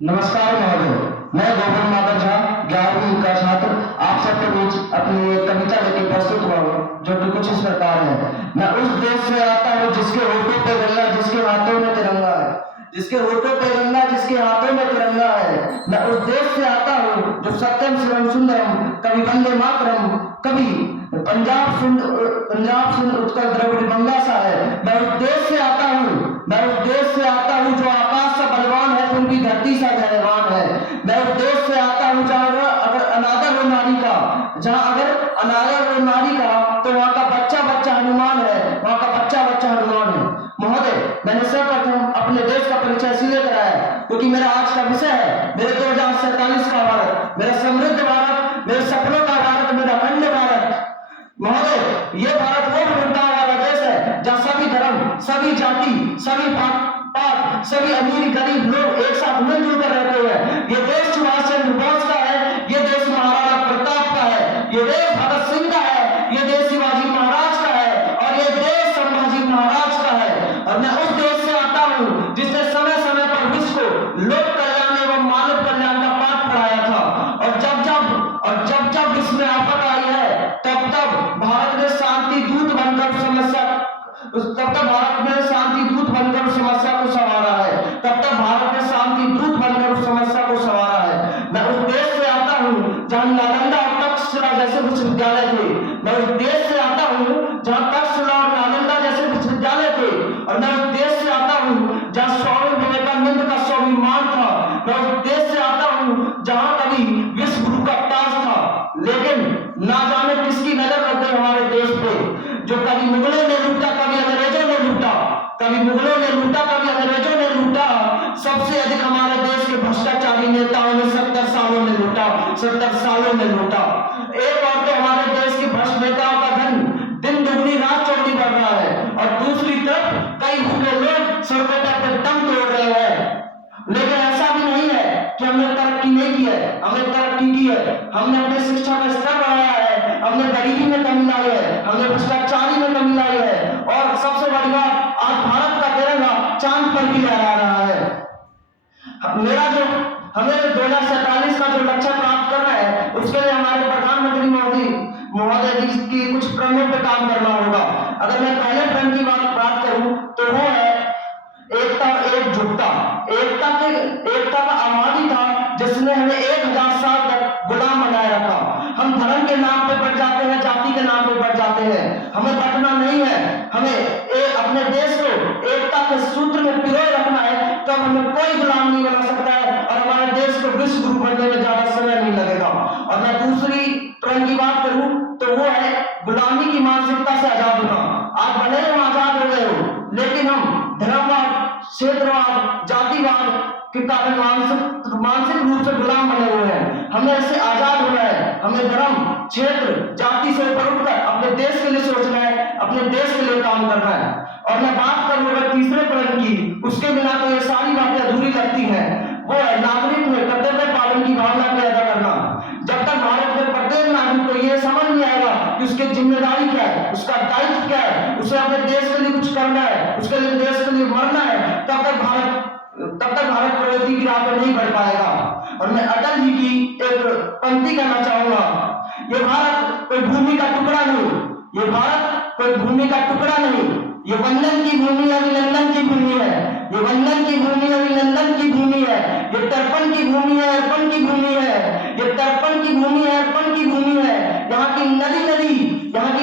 नमस्कार महोदय, मैं गौतम माधव झा 11वीं का छात्र आप सबके बीच अपनी एक कविता लेकर प्रस्तुत हुआ हूँ, जो कि कुछ इस प्रकार है। मैं उस देश से आता हूँ जिसके होठों पे गंगा, जिसके हाथों में तिरंगा है। जिसके होठों पे गंगा, जिसके हाथों में तिरंगा है। मैं उस देश से आता हूँ जो सत्यम शिवम सुंदरम, कभी वंदे मातरम, कभी पंजाब सिंध उत्कल द्रविड़ गंगा सा है। मैं उस देश से आता हूँ, मैं उस देश से आता हूँ जो आकाश सा बलवान है, उनकी धरती सा धैर्यवान है। मैं उस देश से आता हूँ जहाँ अगर अनादर हो नारी का, जहाँ अगर अनादर हो नारी का, तो वहाँ का बच्चा बच्चा हनुमान है, वहाँ का बच्चा बच्चा हनुमान है। महोदय, मैंने सर्वप्रथम अपने देश का परिचय इसलिए कराया क्योंकि मेरा आज का विषय है मेरे 2047 का भारत, मेरा समृद्ध भारत, मेरे सपनों का भारत, मेरा अखंड भारत। महोदय, ये भारत वो विविधता वाला देश है जहाँ सभी धर्म, सभी जाति, सभी पात, सभी अमीर गरीब लोग एक साथ मिलजुल कर रहते हैं। ये देश सुभाष चंद्र बोस का है, ये देश महाराणा प्रताप का है, ये देश भगत सिंह का है, ये देश शिवाजी महाराज का है, और ये देश संभाजी महाराज का है। और मैं उस देश से आता हूँ जिसने समय समय पर विश्व को लोक कल्याण एवं मानव कल्याण का पाठ पढ़ाया था। और जब जब विश्व में आफत आई है, तब तब भारत ने शांति दूत बनकर समस्या को संवारा है। तब तक भारत ने शांति दूत बनकर उस समस्या को संवारा है। मैं उस देश से आता हूँ जहाँ नालंदा और तक्षशिला जैसे विश्वविद्यालय थे। मैं उस देश से आता हूँ जहाँ तक्षशिला और नालंदा जैसे विश्वविद्यालय थे। और मैं उस देश से आता हूँ जहाँ स्वामी विवेकानंद का स्वाभिमान था। मैं उस देश से आता हूँ जहाँ कभी विश्व गुरु का ताज था। लेकिन ना जाने किसकी नजर लग गई हमारे देश पे, जो कभी मुगलों ने लूटा, कभी अंग्रेजों ने लूटा, कभी मुगलों ने लूटा, कभी अंग्रेजों ने लूटा। सबसे अधिक हमारे देश के भ्रष्टाचारी नेताओं ने 70 सालों में लूटा, 70 सालों में लूटा। एक और तो हमारे देश के भ्रष्ट नेताओं का धन दिन दुगनी रात चौगुनी बढ़ रहा है, और दूसरी तरफ कई भूखे लोग सड़कों पर दम तोड़ रहे हैं। लेकिन ऐसा भी नहीं है कि हमने तरक्की नहीं की है, हमने तरक्की की है। हमने अपने शिक्षा का स्तर बढ़ाया है, हमने गरीबी में कमी लाई है, हमने भ्रष्टाचारी में कमी लाई है, और सबसे बड़ी बात, आज भारत का तिरंगा चांद पर भी लहरा रहा है। हमें 2047 का जो लक्ष्य प्राप्त करना है, उसके लिए हमारे प्रधानमंत्री महोदय जी की कुछ क्रमों पे काम करना होगा। अगर मैं पहले क्रम की बात करूं तो वो है एकता और एकजुटता। एकता का आह्वान था जिसने हमें 1000 साल तक गुलाम बनाए रखा। हम धर्म के नाम पे बढ़ जाते हैं, जाति के नाम पे बढ़ जाते हैं। हमें बटना नहीं है, हमें अपने देश को एकता के सूत्र में पिरोए रखना है। तब हमें कोई गुलाम नहीं बना सकता है, और हमारे देश को विश्व गुरु बनने में ज्यादा समय नहीं लगेगा। और मैं दूसरी ट्रेंड की बात करूं तो वो है गुलामी की मानसिकता से आजाद होना। आज भले हम आजाद हो गए हो, लेकिन हम धर्मवाद, क्षेत्रवाद, जातिवाद के कारण मानसिक रूप से गुलाम बने हुए हैं। हमें इससे आजाद होना है। हमें धर्म, क्षेत्र, जाति से ऊपर उठकर अपने देश के लिए सोचना है, अपने देश के लिए काम करना है। और मैं बात करूं अगर तीसरे प्रश्न की, उसके बिना तो ये सारी बातें अधूरी लगती हैं। वो है नागरिक में कर्तव्य पालन की भावना पैदा करना। जब तक भारत में प्रत्येक नागरिक को ये समझ नहीं आएगा कि उसकी जिम्मेदारी क्या है, उसका दायित्व क्या है, उसे अपने देश के लिए कुछ करना है, उसके लिए देश के लिए मरना है, तब तक भारत प्रगति की राह पर नहीं बढ़ पाएगा। और मैं अटल जी की एक पंक्ति कहना चाहूंगा, ये भारत कोई भूमि का टुकड़ा नहीं, ये भारत कोई भूमि का टुकड़ा नहीं, ये वंदन की भूमि, अभिनंदन की भूमि है। ये वंदन की भूमि, अभिनंदन की भूमि है। ये तर्पण की भूमि है, अर्पण की भूमि है। ये तर्पण की भूमि है, अर्पण की भूमि है। यहाँ की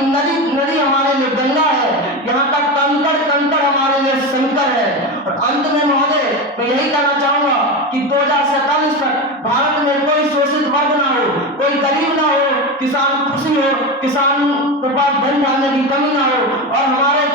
नदी हमारे लिए गंगा है, यहाँ का कंकड़ हमारे लिए शंकर है। और अंत में महोदय मैं यही कहना चाहूंगा कि 2047 तक भारत में कोई शोषित वर्ग ना हो, कोई गरीब ना हो, किसान खुशी हो, किसान के पास धन डालने की कमी ना हो, और हमारा